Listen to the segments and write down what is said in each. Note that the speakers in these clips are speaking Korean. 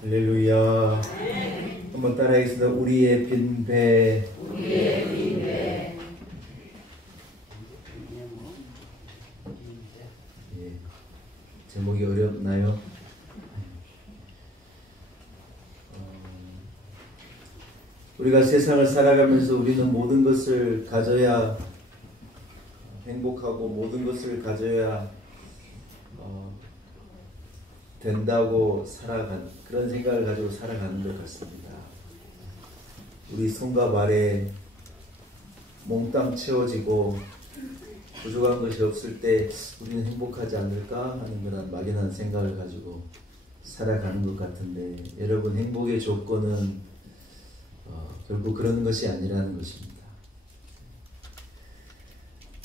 할렐루야. 한번 따라하겠습니다. 우리의 빈 배. 예, 제목이 어렵나요? 우리가 세상을 살아가면서 우리는 모든 것을 가져야 행복하고 모든 것을 가져야 된다고 그런 생각을 가지고 살아가는 것 같습니다. 우리 손과 발에 몽땅 채워지고 부족한 것이 없을 때 우리는 행복하지 않을까 하는 그런 막연한 생각을 가지고 살아가는 것 같은데, 여러분, 행복의 조건은 결국 그런 것이 아니라는 것입니다.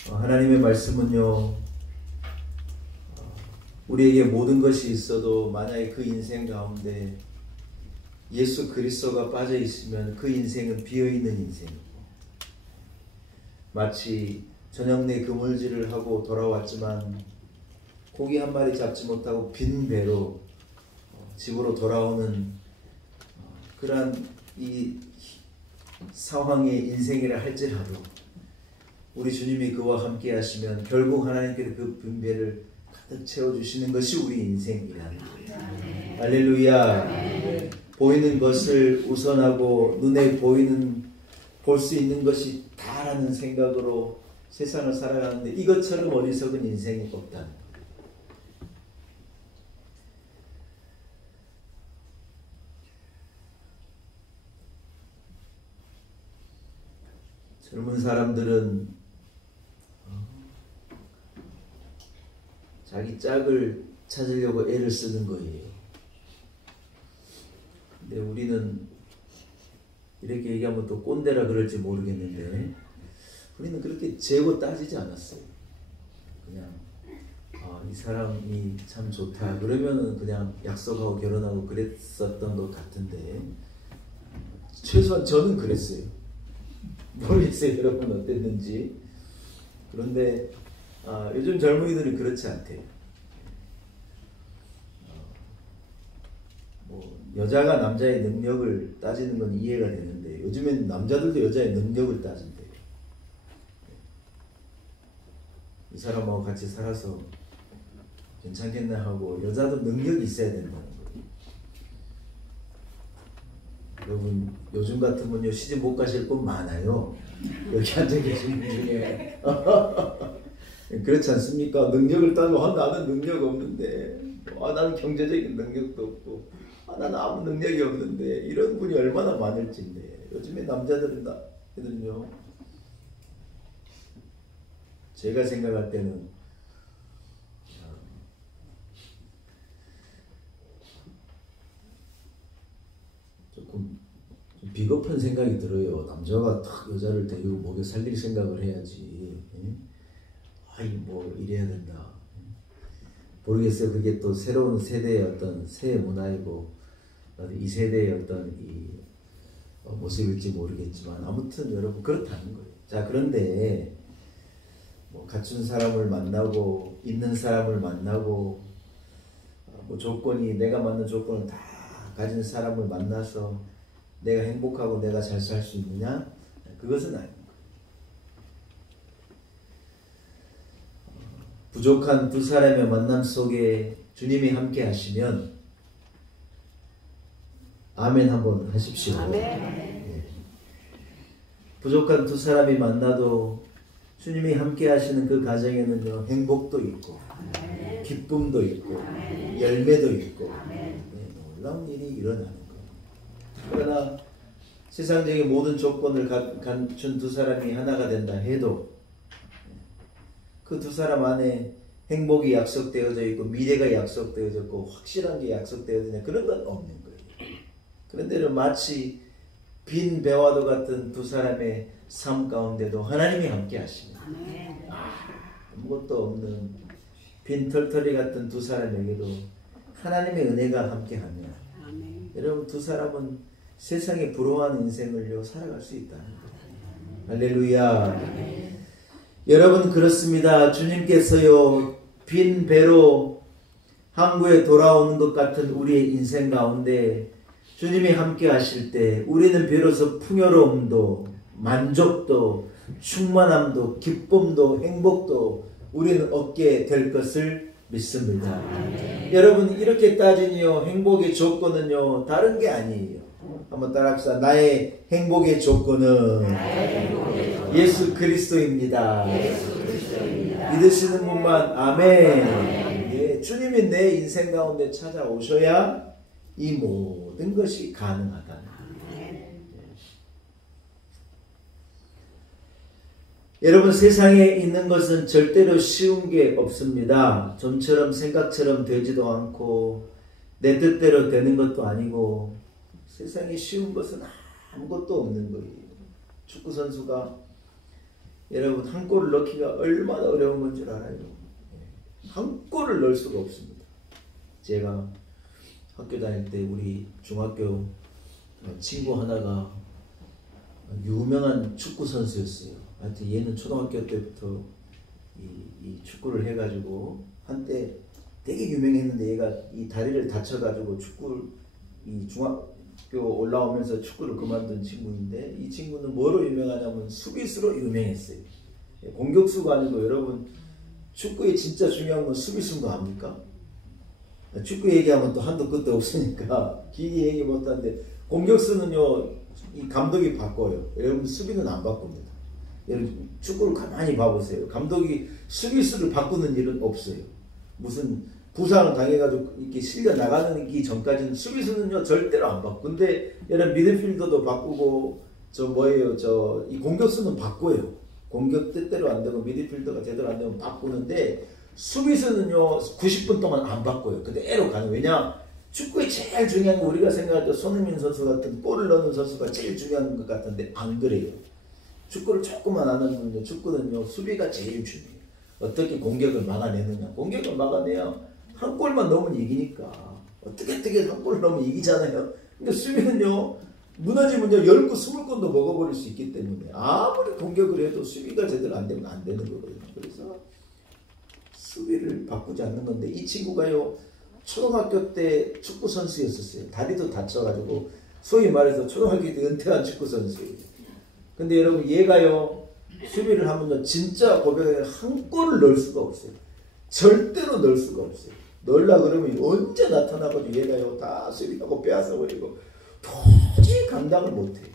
하나님의 말씀은요, 우리에게 모든 것이 있어도 만약에 그 인생 가운데 예수 그리스도가 빠져 있으면 그 인생은 비어있는 인생이고, 마치 저녁 내 그물질을 하고 돌아왔지만 고기 한 마리 잡지 못하고 빈 배로 집으로 돌아오는 그러한 이 상황의 인생이라 할지라도 우리 주님이 그와 함께 하시면 결국 하나님께서 그 빈 배를 가득 채워주시는 것이 우리 인생이라는 거예요. 할렐루야. 보이는 것을 우선하고 눈에 볼 수 있는 것이 다라는 생각으로 세상을 살아가는데, 이것처럼 어리석은 인생이 없다는 거예요. 젊은 사람들은 자기 짝을 찾으려고 애를 쓰는 거예요. 근데 우리는 이렇게 얘기하면 또 꼰대라 그럴지 모르겠는데, 우리는 그렇게 재고 따지지 않았어요. 그냥 이 사람이 참 좋다 그러면은 그냥 약속하고 결혼하고 그랬었던 것 같은데, 최소한 저는 그랬어요. 모르겠어요, 여러분 어땠는지. 그런데 요즘 젊은이들은 그렇지 않대요. 여자가 남자의 능력을 따지는 건 이해가 되는데, 요즘엔 남자들도 여자의 능력을 따진대요. 이 사람하고 같이 살아서 괜찮겠나 하고, 여자도 능력이 있어야 된다는 거예요. 여러분, 요즘 같으면요, 시집 못 가실 분 많아요. 여기 앉아 계신 분 중에. 그렇지 않습니까? 능력을 따지고 나는 능력 없는데, 나는 경제적인 능력도 없고, 나는 아무 능력이 없는데, 이런 분이 얼마나 많을진데. 요즘에 남자들은요, 제가 생각할 때는 조금 비겁한 생각이 들어요. 남자가 탁 여자를 데리고 먹여 살릴 생각을 해야지. 뭐 이래야 된다. 모르겠어요. 그게 또 새로운 세대의 어떤 새 문화이고, 이 세대의 어떤 모습일지 모르겠지만, 아무튼 여러분 그렇다는 거예요. 자, 그런데 갖춘 사람을 만나고 있는 사람을 만나고 조건이 내가 맞는 조건을 다 가진 사람을 만나서 내가 행복하고 내가 잘 살 수 있느냐? 그것은 아닙니다. 부족한 두 사람의 만남 속에 주님이 함께 하시면 아멘 한번 하십시오. 아멘. 네. 부족한 두 사람이 만나도 주님이 함께 하시는 그 가정에는요, 행복도 있고 기쁨도 있고 열매도 있고 놀라운 일이 일어나는 거예요. 그러나 세상적인 모든 조건을 갖춘 두 사람이 하나가 된다 해도 그 두 사람 안에 행복이 약속되어져 있고 미래가 약속되어져 있고 확실한 게 약속되어져 있는 그런 건 없는 거예요. 그런데 마치 빈 배와도 같은 두 사람의 삶 가운데도 하나님이 함께 하시는, 아무것도 없는 빈 털털이 같은 두 사람에게도 하나님의 은혜가 함께하며, 여러분 두 사람은 세상에 부러워하는 인생을 살아갈 수 있다는 거예요. 할렐루야. 여러분 그렇습니다. 주님께서요, 빈 배로 항구에 돌아오는 것 같은 우리의 인생 가운데 주님이 함께 하실 때 우리는 비로소 풍요로움도 만족도 충만함도 기쁨도 행복도 우리는 얻게 될 것을 믿습니다. 여러분 이렇게 따지니요 행복의 조건은요 다른 게 아니에요. 한번 따라합시다. 나의 행복의 조건은 예수 그리스도입니다. 믿으시는 분만 아멘. 예, 주님이 내 인생 가운데 찾아오셔야 이 모든 것이 가능하다. 여러분 세상에 있는 것은 절대로 쉬운 게 없습니다. 좀처럼 생각처럼 되지도 않고 내 뜻대로 되는 것도 아니고 세상에 쉬운 것은 아무것도 없는 거예요. 축구선수가 여러분 한 골을 넣기가 얼마나 어려운 건 줄 알아요? 한 골을 넣을 수가 없습니다. 제가 학교 다닐 때 우리 중학교 친구 하나가 유명한 축구선수였어요. 하여튼 얘는 초등학교 때부터 이 축구를 해가지고 한때 되게 유명했는데 얘가 이 다리를 다쳐가지고 축구를 이 중학교 올라오면서 축구를 그만둔 친구인데 이 친구는 뭐로 유명하냐면 수비수로 유명했어요. 공격수가 아니고 여러분 축구에 진짜 중요한 건 수비수인 거 압니까? 축구 얘기하면 또 한도 끝도 없으니까 길게 얘기 못하는데 공격수는요 이 감독이 바꿔요. 여러분 수비는 안 바꿉니다. 여러분 축구를 가만히 봐보세요. 감독이 수비수를 바꾸는 일은 없어요. 무슨 부상을 당해가지고 이렇게 실려 나가는 전까지는 수비수는요 절대로 안 바꾸. 근데 여러분 미드필더도 바꾸고 이 공격수는 바꿔요. 공격 뜻대로 안 되고 미드필더가 제대로 안 되면 바꾸는데 수비수는요 90분 동안 안 바꿔요. 그대로 가는. 왜냐? 축구에 제일 중요한 건 우리가 생각할 때 손흥민 선수 같은 골을 넣는 선수가 제일 중요한 것 같은데 안 그래요. 축구를 조금만 아는 분은요 축구는요 수비가 제일 중요해요. 어떻게 공격을 막아내느냐. 공격을 막아내야 한 골만 넣으면 이기니까. 어떻게 한 골 넣으면 이기잖아요. 근데 수비는요 무너지면요 10골 20골도 먹어버릴 수 있기 때문에 아무리 공격을 해도 수비가 제대로 안 되면 안 되는 거거든요. 그래서 수비를 바꾸지 않는 건데 이 친구가요 초등학교 때 축구 선수였었어요. 다리도 다쳐가지고 소위 말해서 초등학교 때 은퇴한 축구 선수예요. 근데 여러분 얘가요 수비를 하면요 진짜 고백에 한 골을 넣을 수가 없어요. 절대로 넣을 수가 없어요. 넣으려 그러면 언제 나타나가지고 얘가요 다 수비하고 빼앗아 버리고 도저히 감당을 못해요.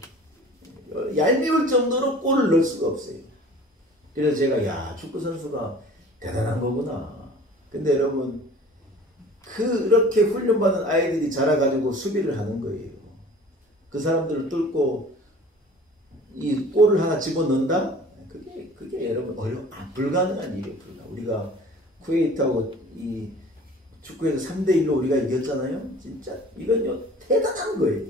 얄미울 정도로 골을 넣을 수가 없어요. 그래서 제가 야 축구 선수가 대단한 거구나. 근데 여러분 그렇게 훈련받은 아이들이 자라가지고 수비를 하는 거예요. 그 사람들을 뚫고 이 골을 하나 집어넣는다? 그게 여러분 불가능한 일이에요. 우리가 쿠웨이트하고 이 축구에서 3대1로 우리가 이겼잖아요. 진짜 이건요 대단한 거예요.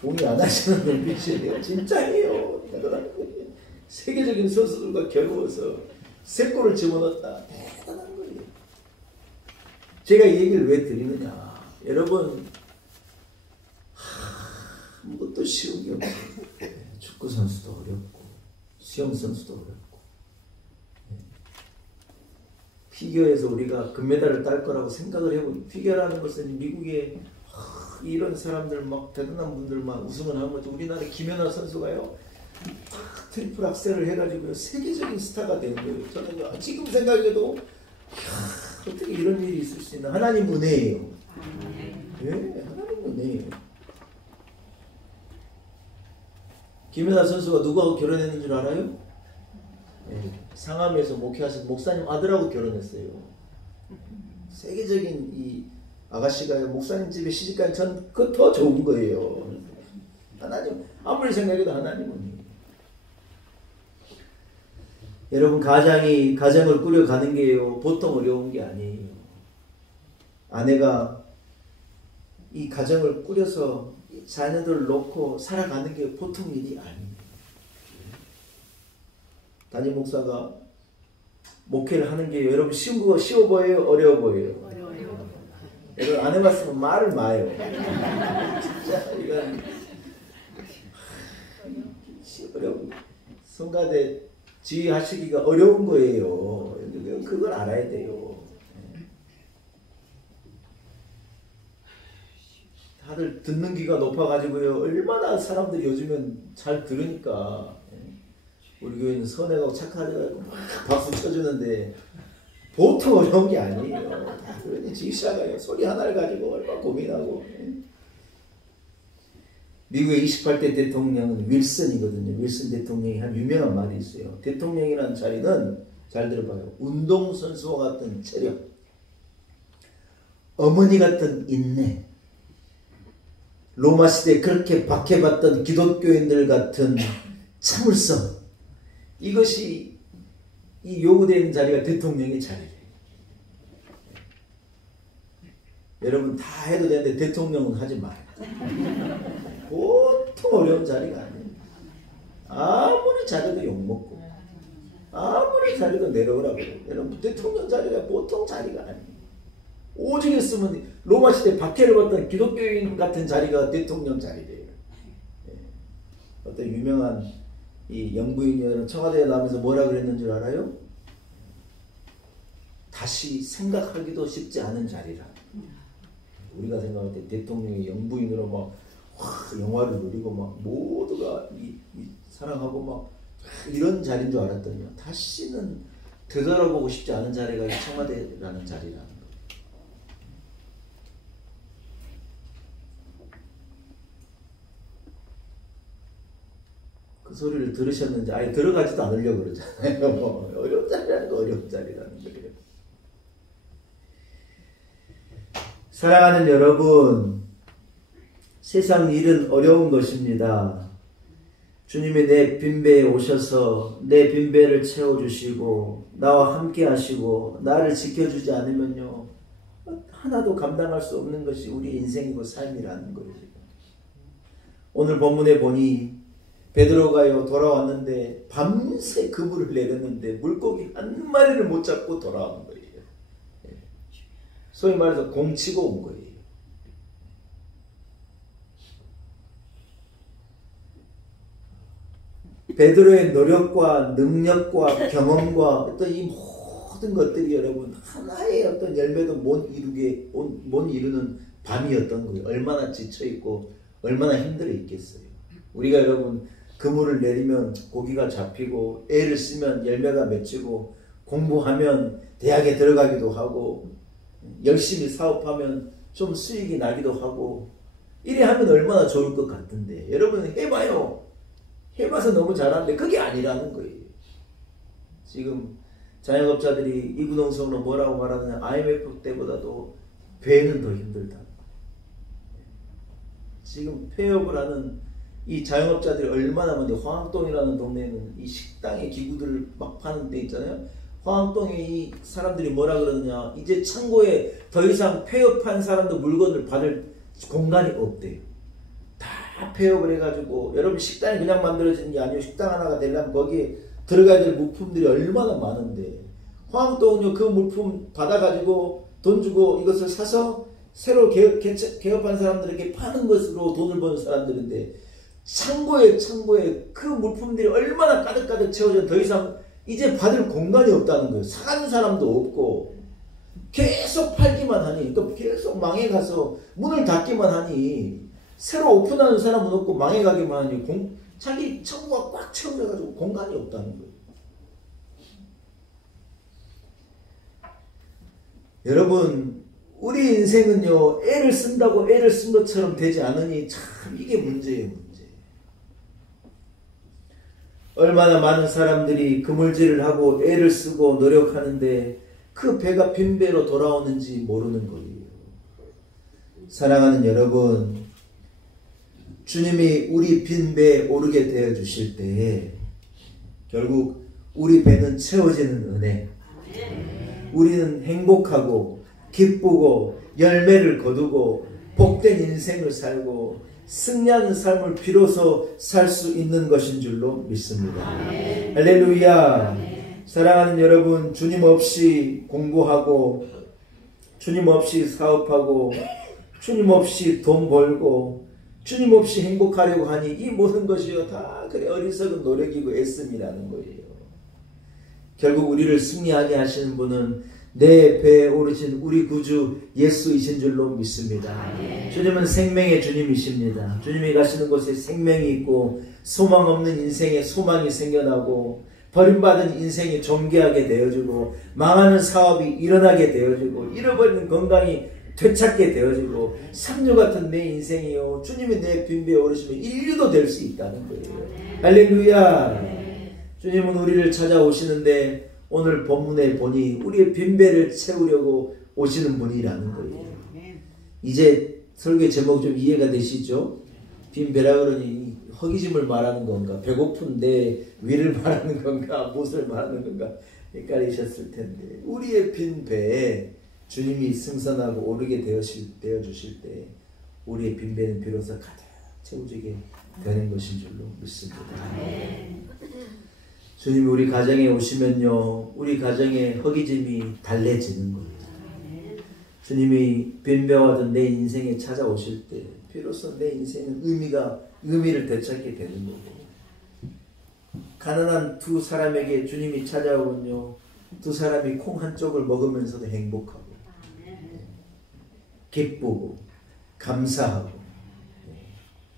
동의 안 하시는 눈빛이에요. 진짜예요. 대단한 거예요. 세계적인 선수들과 겨루어서 3골을 집어넣었다. 대단한 거예요. 제가 이 얘기를 왜 드리느냐. 여러분 아무것도 쉬운 게 없어요. 축구 선수도 어렵고 수영 선수도 어렵고 피겨에서 우리가 금메달을 딸 거라고 생각을 해보면 피겨라는 것은 미국의 이런 사람들 막 대단한 분들만 우승을 하는 거죠. 우리나라 김연아 선수가요 트리플 악셀을 해가지고 세계적인 스타가 된 거예요. 저는 지금 생각해도 어떻게 이런 일이 있을 수 있나. 하나님 은혜예요. 예, 하나님 은혜예요. 김연아 선수가 누구하고 결혼했는 줄 알아요? 예, 상암에서 목회하신 목사님 아들하고 결혼했어요. 세계적인 이 아가씨가 목사님 집에 시집가니 전 그거 더 좋은 거예요. 하나님 아무리 생각해도 하나님은. 여러분 가정을 꾸려가는 게요 보통 어려운 게 아니에요. 아내가 이 가정을 꾸려서 자녀들을 놓고 살아가는 게 보통 일이 아닙니다. 담임 목사가 목회를 하는 게 여러분 쉬워 보여요? 어려워 보여요? 여러분 안 해봤으면 말을 마요. 진짜 이건 어려운 성가대 지휘하시기가 어려운 거예요. 그걸 알아야 돼요. 다들 듣는 귀가 높아가지고요. 얼마나 사람들이 요즘은 잘 들으니까 우리 교회는 선해가고 착하고 막 박수 쳐주는데 보통 어려운 게 아니에요. 그러니 지시하가요. 소리 하나를 가지고 얼마나 고민하고. 미국의 28대 대통령은 윌슨이거든요. 윌슨 대통령이 한 유명한 말이 있어요. 대통령이라는 자리는 잘 들어봐요. 운동선수와 같은 체력, 어머니 같은 인내, 로마 시대에 그렇게 박해받던 기독교인들 같은 참을성, 이것이 이 요구되는 자리가 대통령의 자리예요. 여러분 다 해도 되는데 대통령은 하지 마요. 보통 어려운 자리가 아니에요. 아무리 잘해도 욕먹고 아무리 잘해도 내려오라고. 여러분 대통령 자리가 보통 자리가 아니에요. 오직 했으면 로마 시대 박해를 받던 기독교인 같은 자리가 대통령 자리래요. 어떤 유명한 이 영부인이 청와대에 나오면서 뭐라 그랬는 줄 알아요? 다시 생각하기도 쉽지 않은 자리라. 우리가 생각할 때 대통령이 영부인으로 막 영화를 누리고 막 모두가 사랑하고 막 이런 자리인 줄 알았더니 다시는 되돌아보고 싶지 않은 자리가 이 청와대라는 자리라는 거예요. 그 소리를 들으셨는지 아예 들어가지도 않으려고 그러잖아요. 어려운 자리라는 거 어려운 자리라는 거예요. 사랑하는 여러분, 세상 일은 어려운 것입니다. 주님이 내 빈배에 오셔서 내 빈배를 채워주시고 나와 함께 하시고 나를 지켜주지 않으면요 하나도 감당할 수 없는 것이 우리 인생이고 삶이라는 거예요. 오늘 본문에 보니 베드로가요 돌아왔는데 밤새 그물을 내렸는데 물고기 한 마리를 못 잡고 돌아온 거예요. 소위 말해서 공치고 온 거예요. 베드로의 노력과 능력과 경험과 어떤 이 모든 것들이 여러분 하나의 어떤 열매도 못 이루는 밤이었던 거예요. 얼마나 지쳐있고 얼마나 힘들어 있겠어요. 우리가 여러분 그물을 내리면 고기가 잡히고 애를 쓰면 열매가 맺히고 공부하면 대학에 들어가기도 하고 열심히 사업하면 좀 수익이 나기도 하고 이래 하면 얼마나 좋을 것 같은데 여러분 해봐요. 해봐서 너무 잘하는데 그게 아니라는 거예요. 지금 자영업자들이 이구동성으로 뭐라고 말하느냐 IMF 때보다도 배는 더 힘들다. 지금 폐업을 하는 이 자영업자들이 얼마나 많은데 화학동이라는 동네에는 이 식당의 기구들을 막 파는 데 있잖아요. 화학동에 이 사람들이 뭐라 그러느냐 이제 창고에 더 이상 폐업한 사람도 물건을 받을 공간이 없대요. 다 폐업을 해가지고 여러분 식당이 그냥 만들어지는 게 아니에요. 식당 하나가 되려면 거기에 들어가야 될 물품들이 얼마나 많은데 화학동은요 그 물품 받아가지고 돈 주고 이것을 사서 새로 개업한 사람들에게 파는 것으로 돈을 버는 사람들인데 창고에 그 물품들이 얼마나 가득가득 채워져 더 이상 이제 받을 공간이 없다는 거예요. 사가는 사람도 없고 계속 팔기만 하니 또 계속 망해가서 문을 닫기만 하니 새로 오픈하는 사람은 없고 망해가기만 하니 자기 창고가 꽉 채워져가지고 공간이 없다는 거예요. 여러분 우리 인생은요 애를 쓴다고 애를 쓴 것처럼 되지 않으니 참 이게 문제예요. 문제. 얼마나 많은 사람들이 그물질을 하고 애를 쓰고 노력하는데 그 배가 빈배로 돌아오는지 모르는 거예요. 사랑하는 여러분, 주님이 우리 빈배에 오르게 되어 주실 때에 결국 우리 배는 채워지는 은혜, 우리는 행복하고 기쁘고 열매를 거두고 복된 인생을 살고 승리하는 삶을 비로소 살 수 있는 것인 줄로 믿습니다. 아멘. 할렐루야. 아멘. 사랑하는 여러분, 주님 없이 공부하고 주님 없이 사업하고 주님 없이 돈 벌고 주님 없이 행복하려고 하니 이 모든 것이요 다 그래 어리석은 노력이고 애씀이라는 거예요. 결국 우리를 승리하게 하시는 분은 내 배에 오르신 우리 구주 예수이신 줄로 믿습니다. 주님은 생명의 주님이십니다. 주님이 가시는 곳에 생명이 있고 소망 없는 인생에 소망이 생겨나고 버림받은 인생이 존귀하게 되어지고 망하는 사업이 일어나게 되어지고 잃어버리는 건강이 되찾게 되어지고 삼류 같은 내 인생이요 주님이 내 빈배에 오르시면 인류도 될 수 있다는 거예요. 할렐루야. 주님은 우리를 찾아오시는데 오늘 본문에 보니 우리의 빈배를 채우려고 오시는 분이라는 거예요. 이제 설교 제목 좀 이해가 되시죠? 빈배라 그러니 허기짐을 말하는 건가, 배고픈데 위를 말하는 건가, 무엇을 말하는 건가 헷갈리셨을 텐데, 우리의 빈배에 주님이 승선하고 오르게 되어주실 때 우리의 빈배는 비로소 가득 채워지게 되는 것인 줄로 믿습니다. 주님이 우리 가정에 오시면요 우리 가정의 허기짐이 달래지는 거예요. 주님이 빈배와든 내 인생에 찾아오실 때 비로소 내 인생은 의미를 되찾게 되는 거고, 가난한 두 사람에게 주님이 찾아오면요 두 사람이 콩 한 쪽을 먹으면서도 행복하고 기쁘고 감사하고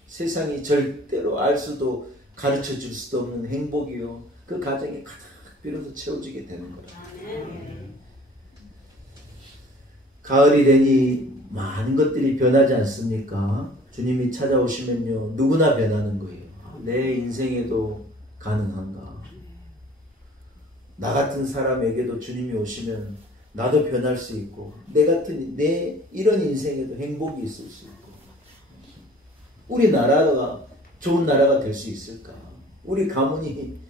세상이 절대로 알 수도 가르쳐 줄 수도 없는 행복이요 그 가정이 가득 비로소 채워지게 되는 거라. 가을이 되니 많은 것들이 변하지 않습니까? 주님이 찾아오시면요 누구나 변하는 거예요. 내 인생에도 가능한가? 나 같은 사람에게도 주님이 오시면 나도 변할 수 있고 내 이런 인생에도 행복이 있을 수 있고 우리 나라가 좋은 나라가 될 수 있을까? 우리 가문이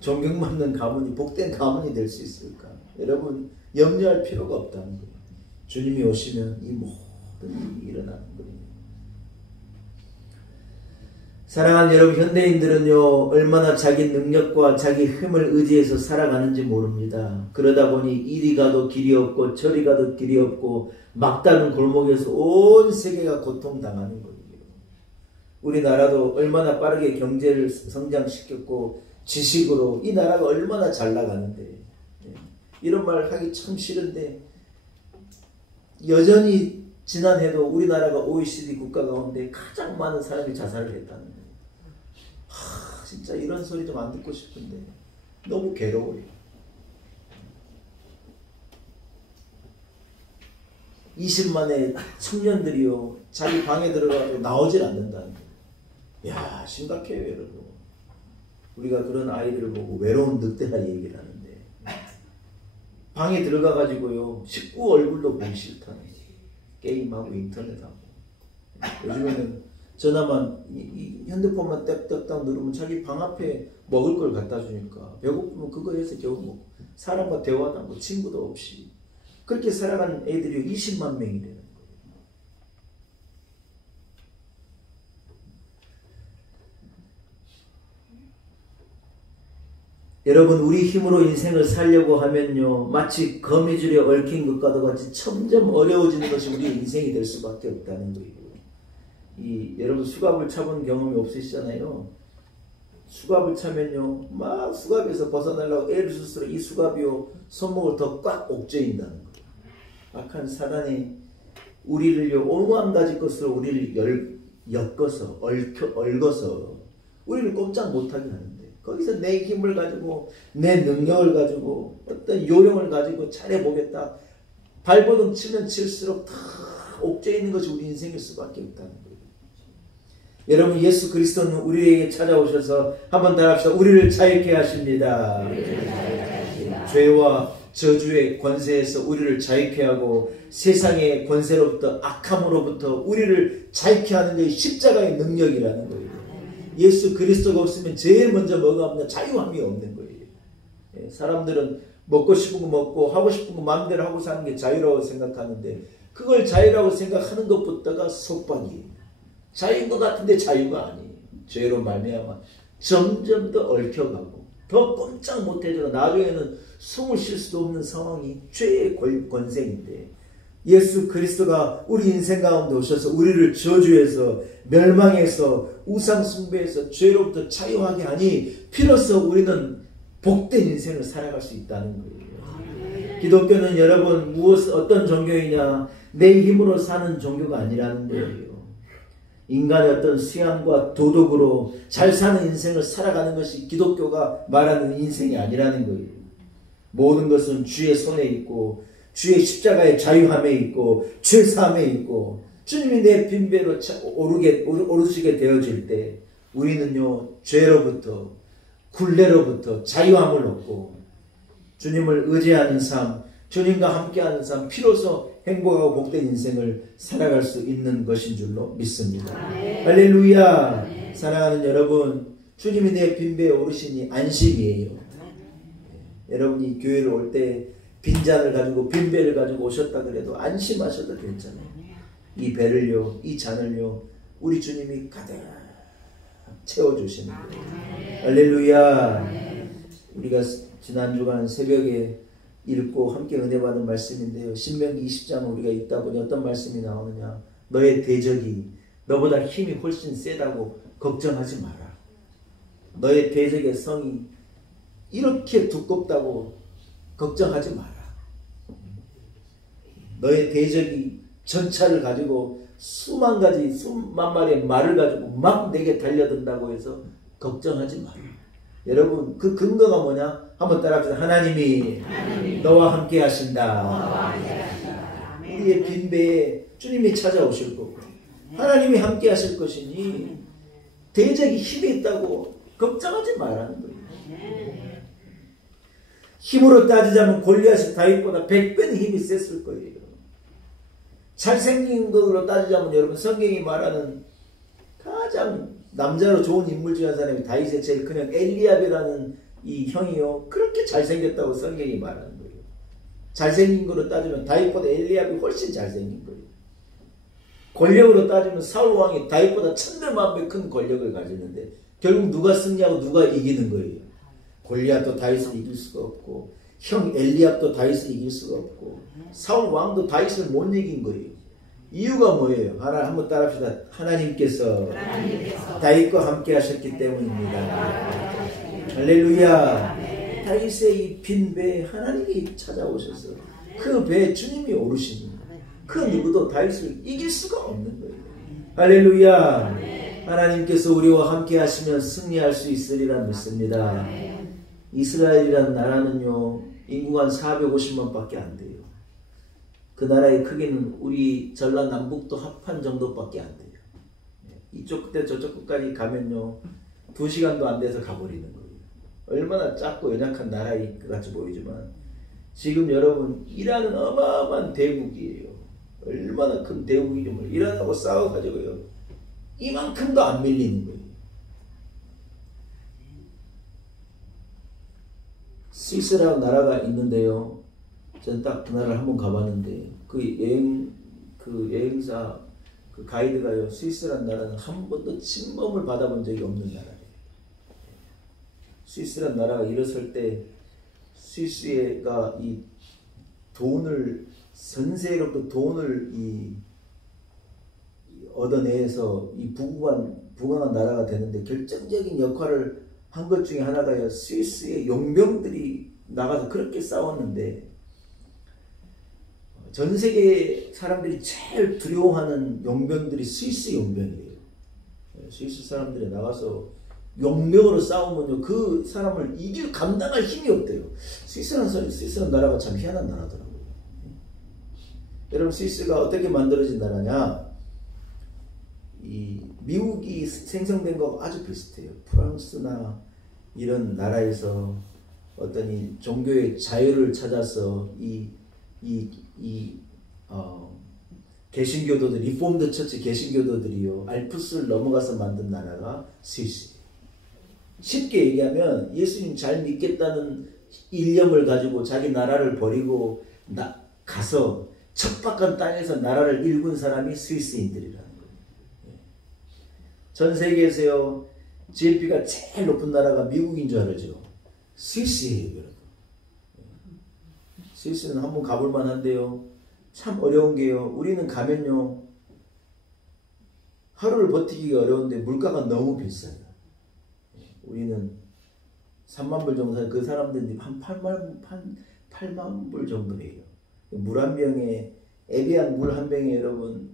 존경받는 가문이 복된 가문이 될 수 있을까? 여러분 염려할 필요가 없다는 거예요. 주님이 오시면 이 모든 일이 일어나는 거예요. 사랑하는 여러분, 현대인들은요 얼마나 자기 능력과 자기 힘을 의지해서 살아가는지 모릅니다. 그러다 보니 이리 가도 길이 없고 저리 가도 길이 없고 막다른 골목에서 온 세계가 고통당하는 거예요. 우리나라도 얼마나 빠르게 경제를 성장시켰고 지식으로 이 나라가 얼마나 잘 나가는데, 이런 말 하기 참 싫은데 여전히 지난해도 우리나라가 OECD 국가 가운데 가장 많은 사람이 자살을 했다는 거예요. 진짜 이런 소리 좀 안 듣고 싶은데 너무 괴로워요. 20만의 청년들이요 자기 방에 들어가서 나오질 않는다는 거예요. 야, 심각해요 여러분. 우리가 그런 아이들을 보고 외로운 늑대라 얘기를 하는데 방에 들어가가지고요 식구 얼굴도 보기 싫다는 거예요. 게임하고 인터넷하고. 요즘에는 전화만 이 핸드폰만 딱딱딱 누르면 자기 방 앞에 먹을 걸 갖다 주니까 배고프면 그거 해서 겨우 먹고 사람과 대화도 하고 친구도 없이 그렇게 살아가는 애들이 20만 명이 되는 거예요. 여러분, 우리 힘으로 인생을 살려고 하면요 마치 거미줄에 얽힌 것과도 같이 점점 어려워지는 것이 우리의 인생이 될 수밖에 없다는 거예요. 여러분 수갑을 차본 경험이 없으시잖아요. 수갑을 차면요 막 수갑에서 벗어나려고 애를 쓸수록 이 수갑이요 손목을 더 꽉 옥죄인다는 거예요. 악한 사단이 우리를요 오만 가지 것으로 우리를 엮어서 얽어서 우리를 꼼짝 못하게 하는데, 거기서 내 힘을 가지고 내 능력을 가지고 어떤 요령을 가지고 잘해보겠다 발버둥 치면 칠수록 다 옥죄 있는 것이 우리 인생일 수밖에 없다는 거예요. 여러분, 예수 그리스도는 우리에게 찾아오셔서 한번 더 합시다. 우리를 자유케 하십니다. 죄와 저주의 권세에서 우리를 자유케 하고 세상의 권세로부터 악함으로부터 우리를 자유케 하는 것이 십자가의 능력이라는 거예요. 예수 그리스도가 없으면 제일 먼저 뭐가 없냐? 자유함이 없는 거예요. 사람들은 먹고 싶은 거 먹고 하고 싶은 거 마음대로 하고 사는 게 자유라고 생각하는데 그걸 자유라고 생각하는 것부터가 속박이에요. 자유인 것 같은데 자유가 아니에요. 죄로 말미암아 점점 더 얽혀가고 더 꼼짝 못해서 나중에는 숨을 쉴 수도 없는 상황이 죄의 권세인데, 예수 그리스도가 우리 인생 가운데 오셔서 우리를 저주해서 멸망해서 우상 숭배해서 죄로부터 자유하게 하니 비로소 우리는 복된 인생을 살아갈 수 있다는 거예요. 기독교는 여러분 어떤 종교이냐? 내 힘으로 사는 종교가 아니라는 거예요. 인간의 어떤 수양과 도덕으로 잘 사는 인생을 살아가는 것이 기독교가 말하는 인생이 아니라는 거예요. 모든 것은 주의 손에 있고 주의 십자가의 자유함에 있고 죄 사함에 있고 주님이 내 빈배로 오르시게 되어질 때 우리는요 죄로부터 굴레로부터 자유함을 얻고 주님을 의지하는 삶, 주님과 함께하는 삶, 피로서 행복하고 복된 인생을 살아갈 수 있는 것인 줄로 믿습니다. 할렐루야. 사랑하는 여러분, 주님이 내 빈배에 오르시니 안심이에요. 여러분이 교회를 올 때 빈잔을 가지고 빈배를 가지고 오셨다 그래도 안심하셔도 괜찮아요. 이 배를요, 이 잔을요, 우리 주님이 가득 채워주시는 거예요. 할렐루야. 우리가 지난 주간 새벽에 읽고 함께 은혜 받은 말씀인데요. 신명기 20장 우리가 읽다 보니 어떤 말씀이 나오느냐. 너의 대적이 너보다 힘이 훨씬 세다고 걱정하지 마라. 너의 대적의 성이 이렇게 두껍다고 걱정하지 마라. 너의 대적이 전차를 가지고 수만 마리의 말을 가지고 막 내게 달려든다고 해서 걱정하지 마라. 여러분 그 근거가 뭐냐? 한번 따라합시다. 하나님이 너와 함께 하신다. 우리의 빈배에 주님이 찾아오실 거고 하나님이 함께 하실 것이니 대적이 힘이 있다고 걱정하지 말라는 거예요. 힘으로 따지자면 골리앗이 다윗보다 100배는 힘이 셌을 거예요. 잘생긴 것으로 따지자면 여러분 성경이 말하는 가장 남자로 좋은 인물 중에 한 사람이 다윗의 제일 큰 형 엘리압이라는 이 형이요 그렇게 잘생겼다고 성경이 말하는 거예요. 잘생긴 거로 따지면 다윗보다 엘리압이 훨씬 잘생긴 거예요. 권력으로 따지면 사울 왕이 다윗보다 1000배 큰 권력을 가지는데 결국 누가 승리하고 누가 이기는 거예요. 골리앗도 다윗을 이길 수가 없고 형 엘리압도 다윗을 이길 수가 없고 사울 왕도 다윗을 못 이긴 거예요. 이유가 뭐예요? 하나 한번 따라합시다. 하나님께서 다윗과 함께 하셨기 때문입니다. 할렐루야. 다윗의 이 빈 배에 하나님이 찾아오셔서 그 배에 주님이 오르시니 그 누구도 다윗을 이길 수가 없는 거예요. 할렐루야. 하나님께서 우리와 함께 하시면 승리할 수 있으리라 믿습니다. 이스라엘이라는 나라는요 인구가 한 450만 밖에 안 돼요. 그 나라의 크기는 우리 전라남북도 합한 정도밖에 안 돼요. 이쪽 끝에 저쪽 끝까지 가면요 2시간도 안 돼서 가버리는 거예요. 얼마나 작고 연약한 나라인 것 같이 보이지만 지금 여러분 이란은 어마어마한 대국이에요. 얼마나 큰 대국이죠. 이란하고 싸워가지고요 이만큼도 안 밀리는 거예요. 스위스라는 나라가 있는데요. 저는 딱 그 나라를 한번 가봤는데 그 여행사 그 가이드가요 스위스라는 나라는 한 번도 침범을 받아본 적이 없는 나라예요. 스위스라는 나라가 일어설 때 스위스가 이 돈을 선세로부터 돈을 얻어내서 이 부강한 나라가 되는데 결정적인 역할을 한 것 중에 하나가요 스위스의 용병들이 나가서 그렇게 싸웠는데 전 세계 사람들이 제일 두려워하는 용병들이 스위스 용병이에요. 스위스 사람들이 나가서 용병으로 싸우면요 그 사람을 감당할 힘이 없대요. 스위스라는 나라가 참 희한한 나라더라고요. 여러분 스위스가 어떻게 만들어진 나라냐? 이 미국이 생성된 거하고 아주 비슷해요. 프랑스나 이런 나라에서 어떤 이 종교의 자유를 찾아서 개신교도들, 리폼드 처치 개신교도들이요 알프스를 넘어가서 만든 나라가 스위스. 쉽게 얘기하면 예수님 잘 믿겠다는 일념을 가지고 자기 나라를 버리고 가서 척박한 땅에서 나라를 일군 사람이 스위스인들이라는 거예요. 전 세계에서요 GDP가 제일 높은 나라가 미국인 줄 알죠. 스위스예요. 여러분. 스위스는 한번 가볼 만한데요 참 어려운 게요 우리는 가면요 하루를 버티기가 어려운데 물가가 너무 비싸요. 우리는 3만 불 정도 그 사람들이 한 8만 불 정도예요. 물 한 병에, 에비앙 물 한 병에 여러분,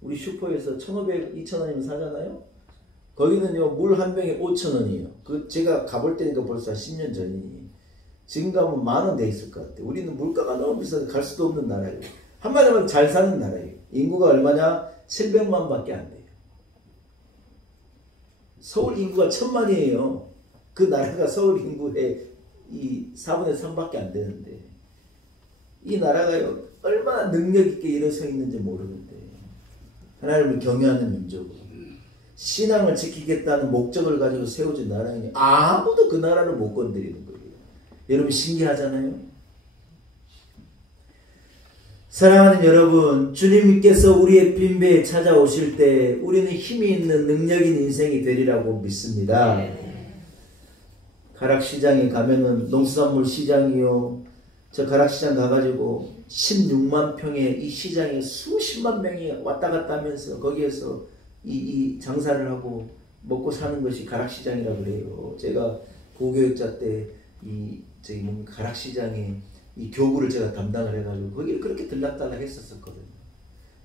우리 슈퍼에서 1,500, 2,000원이면 사잖아요? 거기는요, 물 한 병에 5,000원이에요. 그, 제가 가볼 때니까 벌써 10년 전이니. 지금 가면 10,000원 돼 있을 것 같아요. 우리는 물가가 너무 비싸서 갈 수도 없는 나라예요. 한마디로 잘 사는 나라예요. 인구가 얼마냐? 700만 밖에 안 돼요. 서울 인구가 1,000만이에요. 그 나라가 서울 인구의 이 4분의 3밖에 안 되는데, 이 나라가요, 얼마나 능력있게 일어서 있는지 모르는데, 하나님을 경외하는 민족으로 신앙을 지키겠다는 목적을 가지고 세워진 나라이니 아무도 그 나라를 못 건드리는 거예요. 여러분 신기하잖아요. 사랑하는 여러분, 주님께서 우리의 빈배에 찾아오실 때 우리는 힘이 있는 능력인 인생이 되리라고 믿습니다. 가락시장에 가면은 농수산물 시장이요, 저 가락시장 가가지고 16만 평의 이 시장에 수십만 명이 왔다 갔다 하면서 거기에서 이 장사를 하고 먹고 사는 것이 가락시장이라고 그래요. 제가 고교육자 때 저기 가락시장에 이 교구를 제가 담당을 해가지고 거기를 그렇게 들락달락 했었거든요.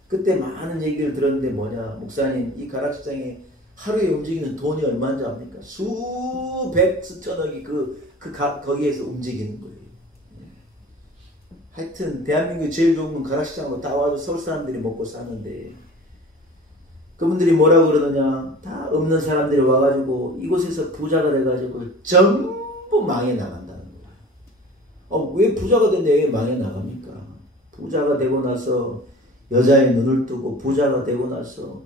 그때 많은 얘기를 들었는데 뭐냐, 목사님, 이 가락시장에 하루에 움직이는 돈이 얼마인지 압니까? 수백 수천억이 거기에서 움직이는 거예요. 하여튼 대한민국에 제일 좋은 건 가락시장으로 다 와서 서울 사람들이 먹고 사는데, 그분들이 뭐라고 그러느냐, 다 없는 사람들이 와가지고 이곳에서 부자가 돼가지고 전부 망해 나간다는 거예요. 왜 부자가 됐는데 왜 망해 나갑니까? 부자가 되고 나서 여자의 눈을 뜨고, 부자가 되고 나서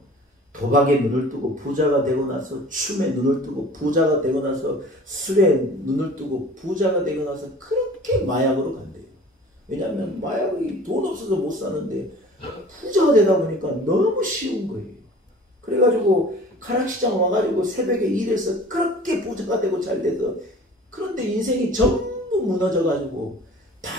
도박에 눈을 뜨고, 부자가 되고 나서 춤에 눈을 뜨고, 부자가 되고 나서 술에 눈을 뜨고, 부자가 되고 나서 그렇게 마약으로 간대요. 왜냐하면 마약이 돈 없어서 못 사는데 부자가 되다 보니까 너무 쉬운 거예요. 그래가지고 가락시장 와가지고 새벽에 일해서 그렇게 부자가 되고 잘 돼서, 그런데 인생이 전부 무너져가지고 다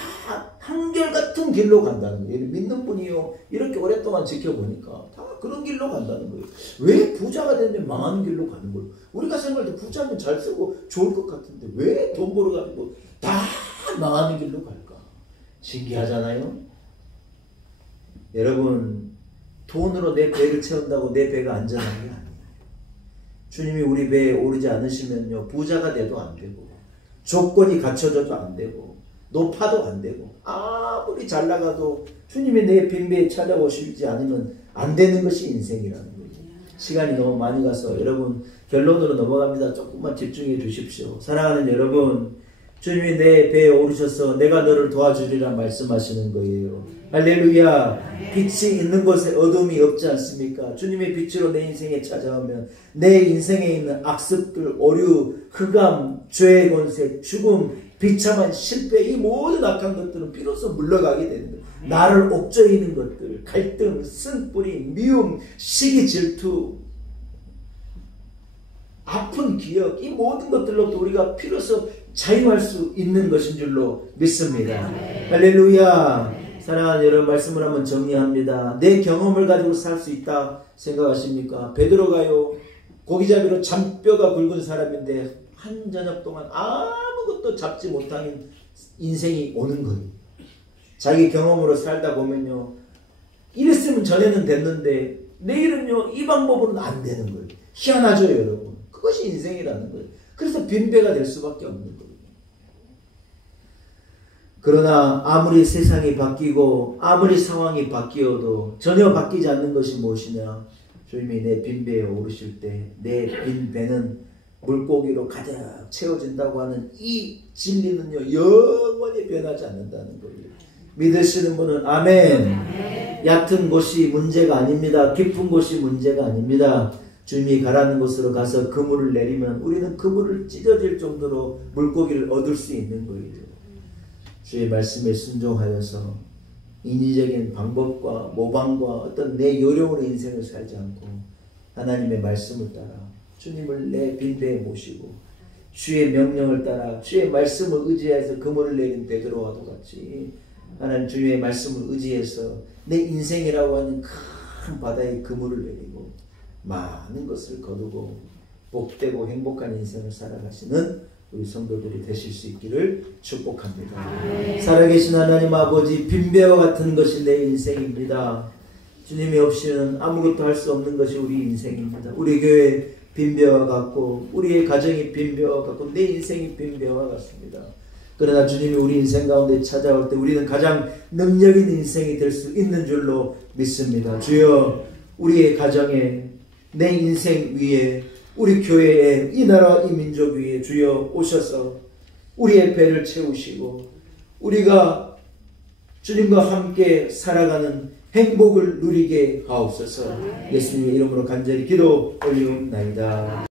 한결같은 길로 간다는 거예요. 믿는 분이요, 이렇게 오랫동안 지켜보니까 다 그런 길로 간다는 거예요. 왜 부자가 되는데 망하는 길로 가는 거예요? 우리가 생각할 때 부자면 잘 쓰고 좋을 것 같은데 왜 돈 벌어가지고 다 망하는 길로 갈까? 신기하잖아요. 여러분, 돈으로 내 배를 채운다고 내 배가 안전한 게 아니에요. 주님이 우리 배에 오르지 않으시면요, 부자가 돼도 안 되고, 조건이 갖춰져도 안 되고, 높아도 안 되고, 아무리 잘 나가도 주님이 내 빈배에 찾아오시지 않으면 안 되는 것이 인생이라는 거예요. 시간이 너무 많이 가서 여러분 결론으로 넘어갑니다. 조금만 집중해 주십시오. 사랑하는 여러분, 주님이 내 배에 오르셔서 내가 너를 도와주리라 말씀하시는 거예요. 할렐루야. 빛이 있는 곳에 어둠이 없지 않습니까? 주님의 빛으로 내 인생에 찾아오면 내 인생에 있는 악습들, 오류, 흑암, 죄의 권세, 죽음, 비참한 실패, 이 모든 악한 것들은 비로소 물러가게 되는 거예요. 나를 옥죄이는 것들, 갈등, 쓴뿌리, 미움, 시기, 질투, 아픈 기억, 이 모든 것들로부터 우리가 비로소 자유할 수 있는 것인 줄로 믿습니다. 할렐루야. 사랑하는 여러분, 말씀을 한번 정리합니다. 내 경험을 가지고 살 수 있다 생각하십니까? 베드로가요, 고기잡이로 잔뼈가 굵은 사람인데 한 저녁 동안 아무것도 잡지 못하는 인생이 오는 거예요. 자기 경험으로 살다 보면요, 이랬으면 전에는 됐는데 내일은요, 이 방법으로는 안 되는 거예요. 희한하죠, 여러분. 그것이 인생이라는 거예요. 그래서 빈배가 될 수밖에 없는 거예요. 그러나 아무리 세상이 바뀌고 아무리 상황이 바뀌어도 전혀 바뀌지 않는 것이 무엇이냐? 주님이 내 빈배에 오르실 때 내 빈배는 물고기로 가득 채워진다고 하는 이 진리는요, 영원히 변하지 않는다는 거예요. 믿으시는 분은 아멘. 얕은 곳이 문제가 아닙니다. 깊은 곳이 문제가 아닙니다. 주님이 가라는 곳으로 가서 그물을 내리면 우리는 그물을 찢어질 정도로 물고기를 얻을 수 있는 거예요. 주의 말씀에 순종하여서 인위적인 방법과 모방과 어떤 내 요령으로 인생을 살지 않고 하나님의 말씀을 따라 주님을 내 빈배에 모시고 주의 명령을 따라 주의 말씀을 의지해서 그물을 내린 베드로와도 같이 하나님 주의 말씀을 의지해서 내 인생이라고 하는 큰 바다에 그물을 내리고 많은 것을 거두고 복되고 행복한 인생을 살아가시는 우리 성도들이 되실 수 있기를 축복합니다. 살아계신 하나님 아버지, 빈배와 같은 것이 내 인생입니다. 주님이 없이는 아무것도 할 수 없는 것이 우리 인생입니다. 우리 교회 빈배와 같고 우리의 가정이 빈배와 같고 내 인생이 빈배와 같습니다. 그러나 주님이 우리 인생 가운데 찾아올 때 우리는 가장 능력 있는 인생이 될 수 있는 줄로 믿습니다. 주여, 우리의 가정에, 내 인생 위에, 우리 교회에, 이 나라 이 민족 위에 주여 오셔서 우리의 배를 채우시고 우리가 주님과 함께 살아가는 행복을 누리게 하옵소서. 예수님의 이름으로 간절히 기도 올리옵나이다.